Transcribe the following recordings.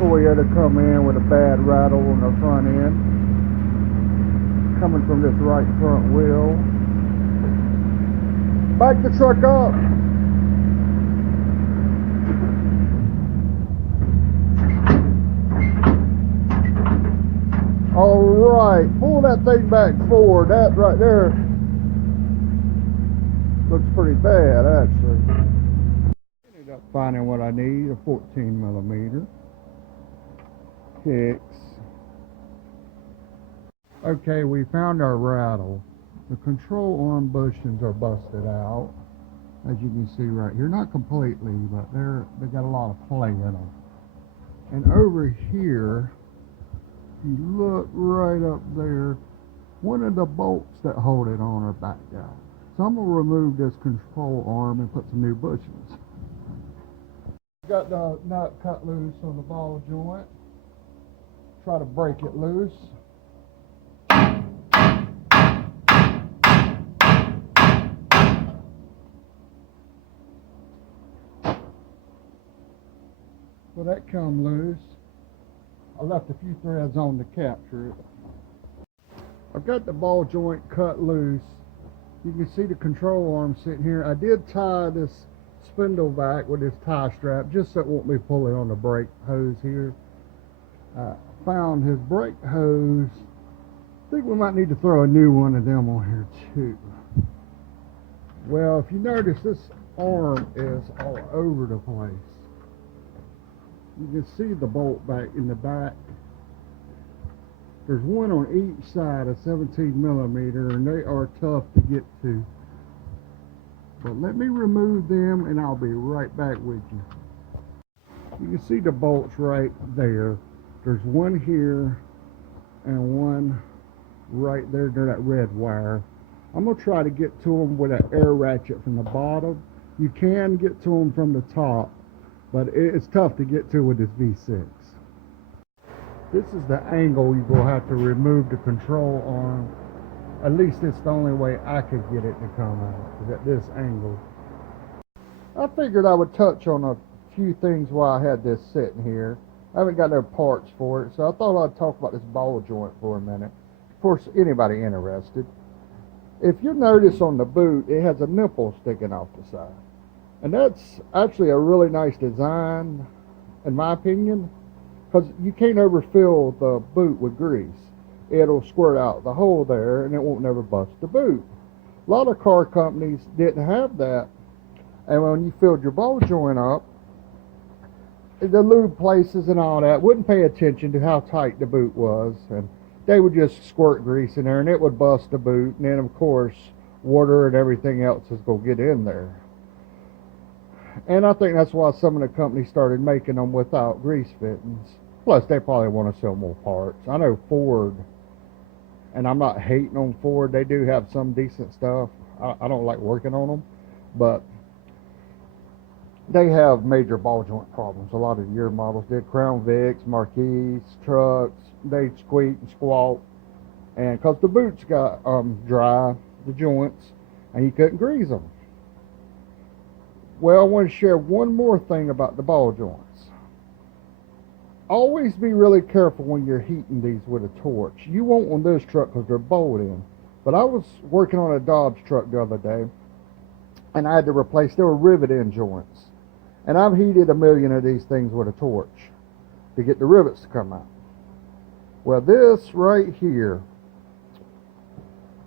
Toyota come in with a bad rattle on the front end, coming from this right front wheel. Back the truck up. All right, pull that thing back forward. That right there looks pretty bad, actually. Ended up finding what I need, a 14mm kicks. Okay, we found our rattle. The control arm bushings are busted out, as you can see right here. Not completely, but they got a lot of play in them. And over here, if you look right up there, one of the bolts that hold it on are backed out. So I'm going to remove this control arm and put some new bushings. Got the nut cut loose on the ball joint. Try to break it loose. So that come loose. I left a few threads on to capture it. I've got the ball joint cut loose. You can see the control arm sitting here. I did tie this spindle back with this tie strap just so it won't be pulling on the brake hose here. Found his brake hose. I think we might need to throw a new one of them on here too. Well, if you notice, this arm is all over the place. You can see the bolt back in the back. There's one on each side, a 17mm, and they are tough to get to. But let me remove them and I'll be right back with you. You can see the bolts right there. There's one here and one right there near that red wire. I'm going to try to get to them with an air ratchet from the bottom. You can get to them from the top, but it's tough to get to with this V6. This is the angle you're going to have to remove the control arm. At least it's the only way I could get it to come out, is at this angle. I figured I would touch on a few things while I had this sitting here. I haven't got no parts for it, so I thought I'd talk about this ball joint for a minute. Of course, anybody interested. If you notice on the boot, it has a nipple sticking off the side. And that's actually a really nice design, in my opinion, because you can't overfill the boot with grease. It'll squirt out the hole there and it won't never bust the boot. A lot of car companies didn't have that, and when you filled your ball joint up, the lube places and all that wouldn't pay attention to how tight the boot was, and they would just squirt grease in there and it would bust the boot, and then of course water and everything else is going to get in there. And I think that's why some of the companies started making them without grease fittings. Plus, they probably want to sell more parts. I know Ford, and I'm not hating on Ford, they do have some decent stuff. I don't like working on them, but they have major ball joint problems. A lot of the year models did. Crown Vics, Marquis, trucks, they squeak and squawk. And because the boots got dry, the joints, and you couldn't grease them. Well, I want to share one more thing about the ball joints. Always be really careful when you're heating these with a torch. You won't on this truck because they're bolted in. But I was working on a Dodge truck the other day, and I had to replace, they were rivet-in joints. And I've heated a million of these things with a torch to get the rivets to come out. Well, this right here,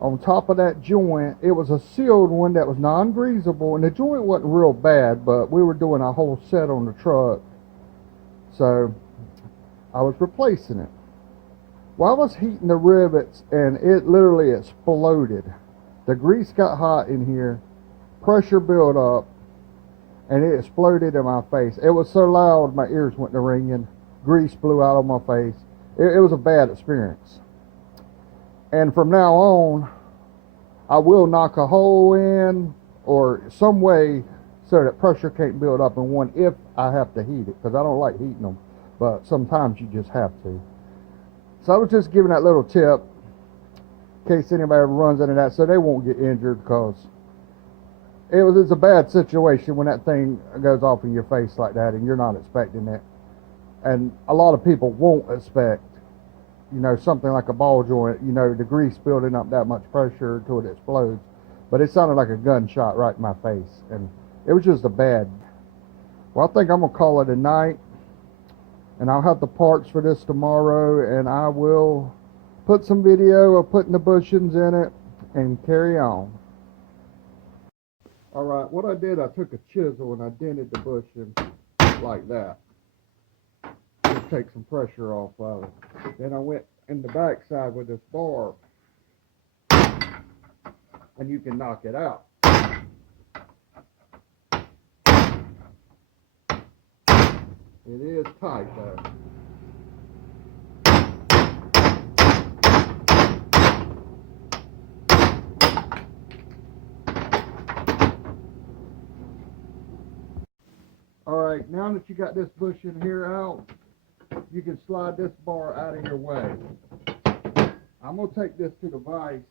on top of that joint, it was a sealed one that was non-greasable, and the joint wasn't real bad, but we were doing a whole set on the truck, so I was replacing it. Well, I was heating the rivets, and it literally exploded. The grease got hot in here, pressure built up, and it exploded in my face. It was so loud, my ears went to ringing, grease blew out of my face. It was a bad experience. And from now on, I will knock a hole in or some way so that pressure can't build up in one if I have to heat it, because I don't like heating them, but sometimes you just have to. So I was just giving that little tip in case anybody ever runs into that so they won't get injured, because it's a bad situation when that thing goes off in your face like that and you're not expecting it. And a lot of people won't expect, you know, something like a ball joint, you know, the grease building up that much pressure until it explodes. But it sounded like a gunshot right in my face, and it was just a bad. Well, I think I'm gonna call it a night, and I'll have the parts for this tomorrow, and I will put some video of putting the bushings in it and carry on. All right, what I did, I took a chisel and I dented the bushing like that. Just take some pressure off of it. Then I went in the backside with this bar, and you can knock it out. It is tight though. Alright, now that you got this bushing here out, you can slide this bar out of your way. I'm going to take this to the vise,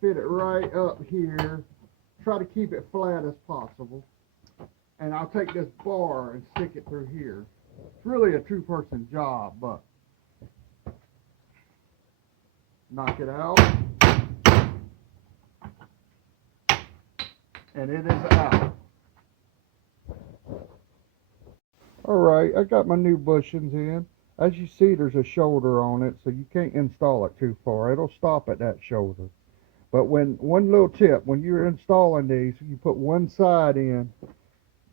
fit it right up here, try to keep it flat as possible, and I'll take this bar and stick it through here. It's really a two-person job, but knock it out, and it is out. Alright, I got my new bushings in. As you see, there's a shoulder on it, so you can't install it too far. It'll stop at that shoulder. But one little tip, when you're installing these, you put one side in,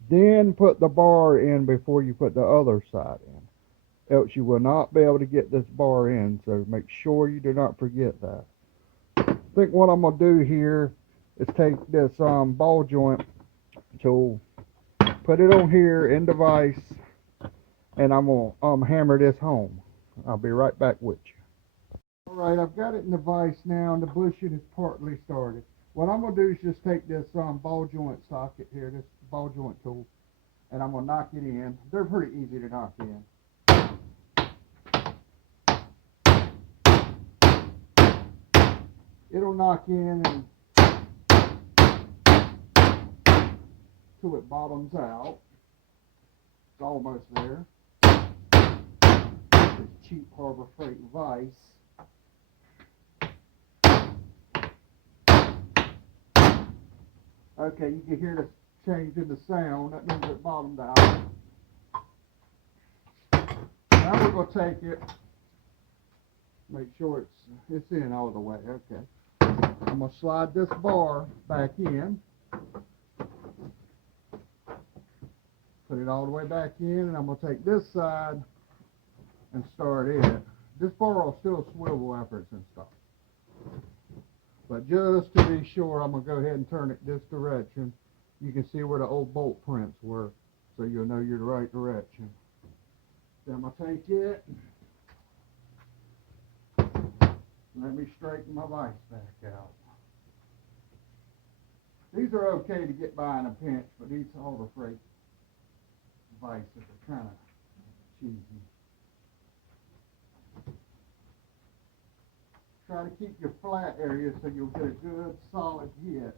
then put the bar in before you put the other side in. Else you will not be able to get this bar in, so make sure you do not forget that. I think what I'm going to do here is take this ball joint tool, put it on here in the vise, and I'm going to hammer this home. I'll be right back with you. Alright, I've got it in the vise now, and the bushing is partly started. What I'm going to do is just take this ball joint socket here, this ball joint tool, and I'm going to knock it in. They're pretty easy to knock in. It'll knock in until it bottoms out. It's almost there. This cheap Harbor Freight vise. Okay, you can hear the change in the sound. That means it bottomed out. Now we're going to take it, make sure it's in all the way. Okay. I'm going to slide this bar back in. Put it all the way back in, and I'm going to take this side and start it. This bar will still swivel after it's installed. But just to be sure, I'm going to go ahead and turn it this direction. You can see where the old bolt prints were, so you'll know you're the right direction. Then I'm going to take it. Let me straighten my vise back out. These are okay to get by in a pinch, but these Harbor Freight vices are kind of cheesy. Try to keep your flat area so you'll get a good solid hit.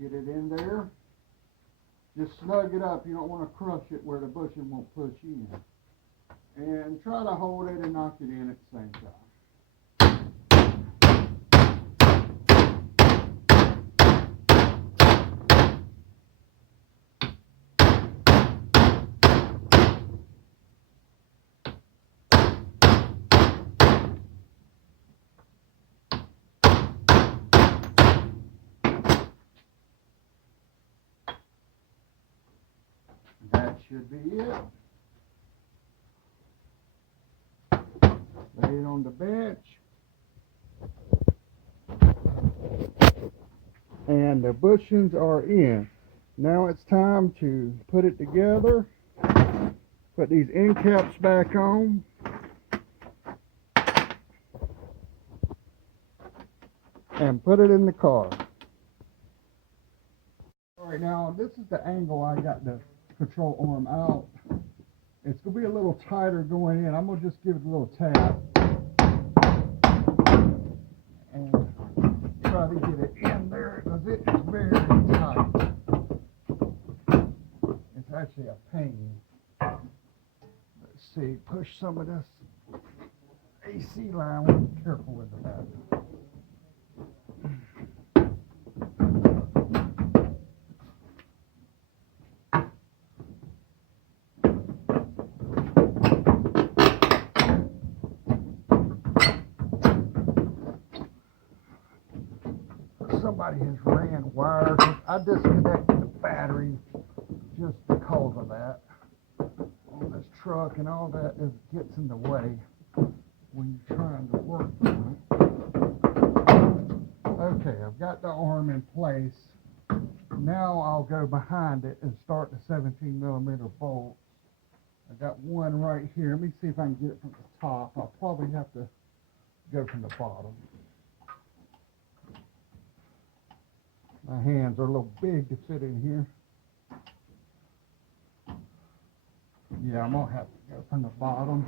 Get it in there. Just snug it up. You don't want to crush it where the bushing won't push in. And try to hold it and knock it in at the same time. That should be it. Lay it on the bench. And the bushings are in. Now it's time to put it together. Put these end caps back on. And put it in the car. Alright, now this is the angle I got the control arm out. It's going to be a little tighter going in. I'm going to just give it a little tap and try to get it in there because it is very actually a pain. Let's see, push some of this AC line. Be careful with the battery. Somebody has ran wires. I disconnected the battery just because of that. On this truck and all that just gets in the way when you're trying to work on it. Okay, I've got the arm in place. Now I'll go behind it and start the 17mm bolts. I got one right here. Let me see if I can get it from the top. I'll probably have to go from the bottom. My hands are a little big to fit in here. Yeah, I'm gonna have to go from the bottom.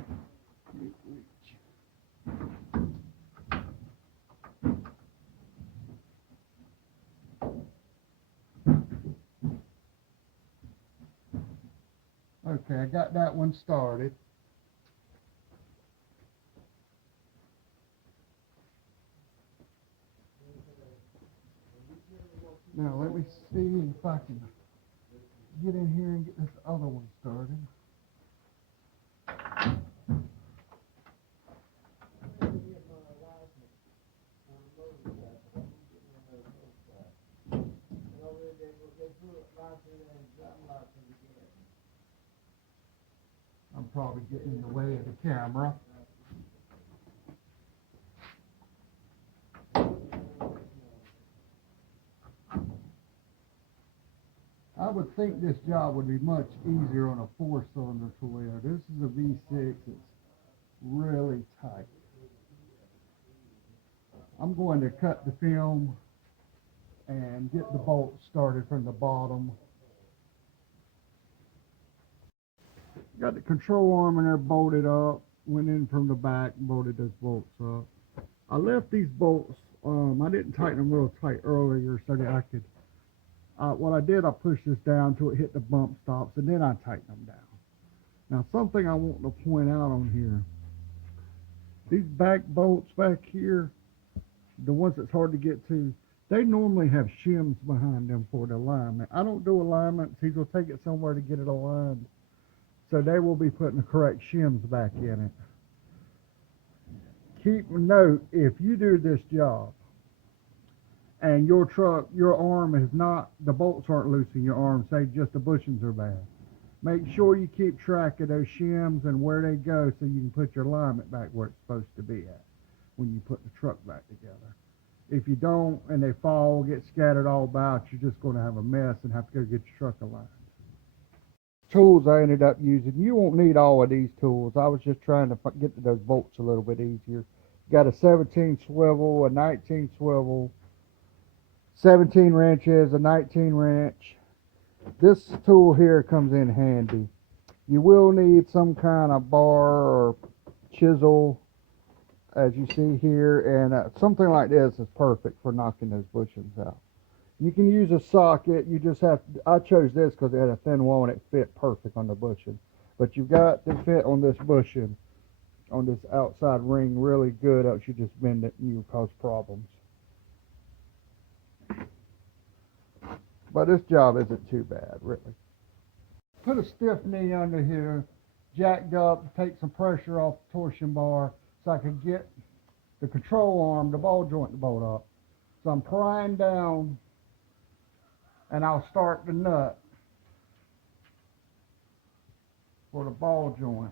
Okay, I got that one started. Now let me see if I can get in here and get this other one started. I'm probably getting in the way of the camera. I would think this job would be much easier on a 4-cylinder Toyota. This is a V6. It's really tight. I'm going to cut the film and get the bolts started from the bottom. Got the control arm in there bolted up. Went in from the back, bolted those bolts up. I left these bolts, I didn't tighten them real tight earlier so that I could, what I did, I pushed this down till it hit the bump stops, and then I tightened them down. Now, something I want to point out on here, these back bolts back here, the ones that's hard to get to, they normally have shims behind them for the alignment. I don't do alignments. He's going to take it somewhere to get it aligned. So they will be putting the correct shims back in it. Keep a note, if you do this job and your truck, your arm is not, the bolts aren't loose in your arm, say just the bushings are bad, make sure you keep track of those shims and where they go so you can put your alignment back where it's supposed to be at when you put the truck back together. If you don't and they fall, get scattered all about, you're just going to have a mess and have to go get your truck aligned. Tools I ended up using. You won't need all of these tools. I was just trying to get to those bolts a little bit easier. Got a 17 swivel, a 19 swivel, 17 wrenches, a 19 wrench. This tool here comes in handy. You will need some kind of bar or chisel, as you see here, and something like this is perfect for knocking those bushings out. You can use a socket. You just have to, I chose this because it had a thin wall and it fit perfect on the bushing. But you've got to fit on this bushing, on this outside ring really good, else you just bend it and you cause problems. But this job isn't too bad, really. Put a stiff knee under here, jacked up, to take some pressure off the torsion bar so I could get the control arm, the ball joint to bolt up. So I'm prying down and I'll start the nut for the ball joint.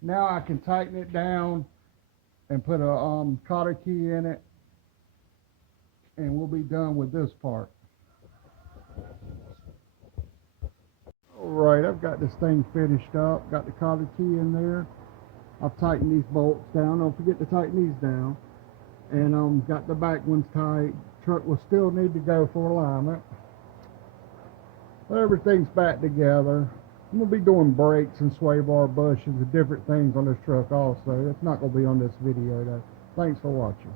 Now I can tighten it down and put a cotter key in it, and we'll be done with this part. Alright, I've got this thing finished up, got the cotter key in there. I've tightened these bolts down, don't forget to tighten these down. And got the back ones tight. Truck will still need to go for alignment. But everything's back together. I'm going to be doing brakes and sway bar bushings and different things on this truck also. It's not going to be on this video though. Thanks for watching.